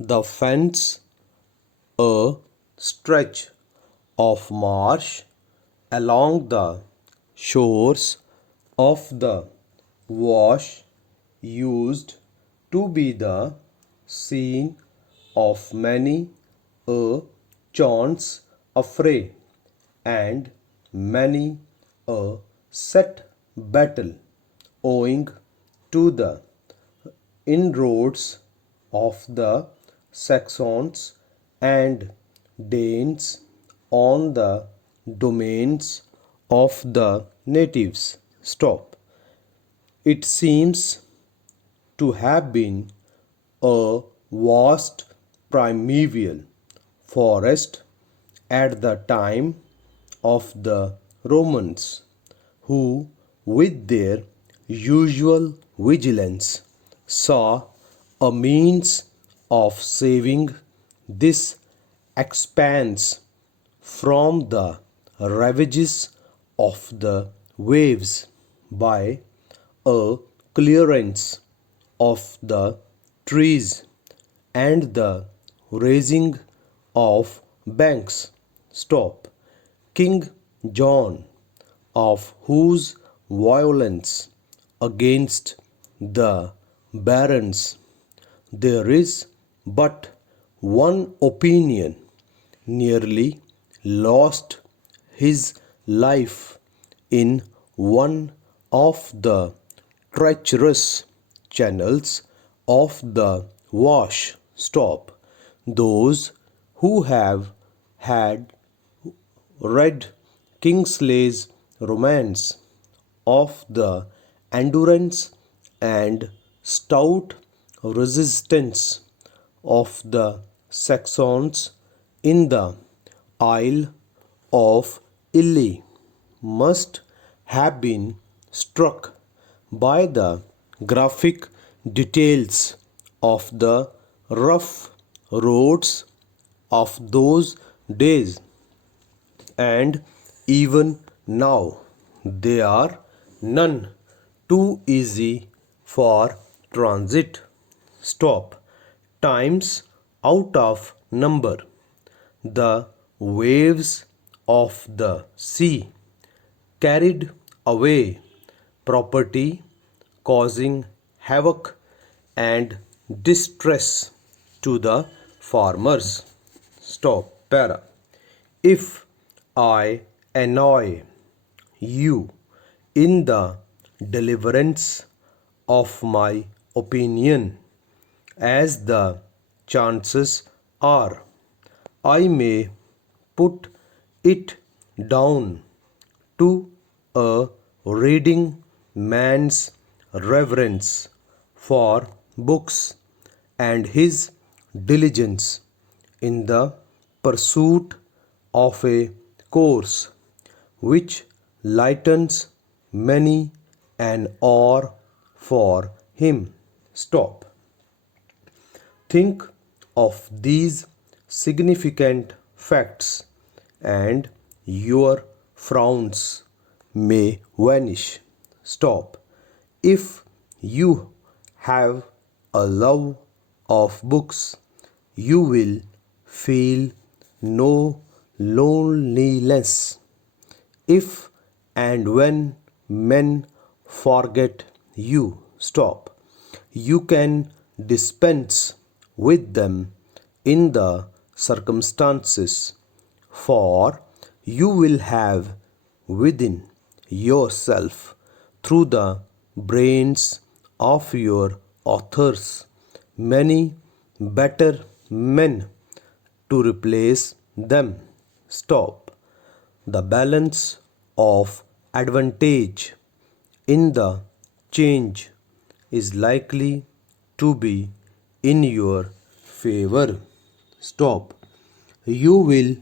The fence, a stretch of marsh along the shores of the Wash, used to be the scene of many a chance affray and many a set battle, owing to the inroads of the Saxons and Danes on the domains of the natives. Stop. It seems to have been a vast primeval forest at the time of the Romans, who, with their usual vigilance, saw a means of saving this expanse from the ravages of the waves by a clearance of the trees and the raising of banks. Stop. King John, of whose violence against the barons there is but one opinion, nearly lost his life in one of the treacherous channels of the Wash. Stop. Those who have had read Kingsley's romance of the endurance and stout resistance of the Saxons in the Isle of Ely must have been struck by the graphic details of the rough roads of those days, and even now they are none too easy for transit. Stop. Times out of number. The waves of the sea carried away property, causing havoc and distress to the farmers. Stop. Para. If I annoy you in the deliverance of my opinion, as the chances are, I may put it down to a reading man's reverence for books and his diligence in the pursuit of a course which lightens many an hour for him. Stop. Think of these significant facts, and your frowns may vanish. Stop. If you have a love of books, you will feel no loneliness. If and when men forget you, stop. You can dispense with them in the circumstances, for you will have within yourself, through the brains of your authors, many better men to replace them. Stop. The balance of advantage in the change is likely to be in your favor. Stop. You will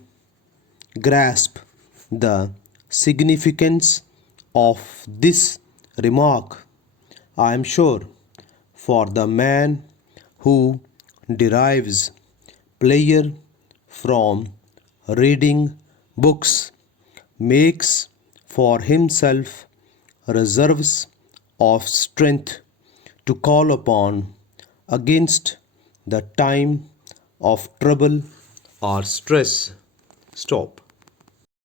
grasp the significance of this remark, I am sure, for the man who derives pleasure from reading books makes for himself reserves of strength to call upon against the time of trouble or stress. Stop.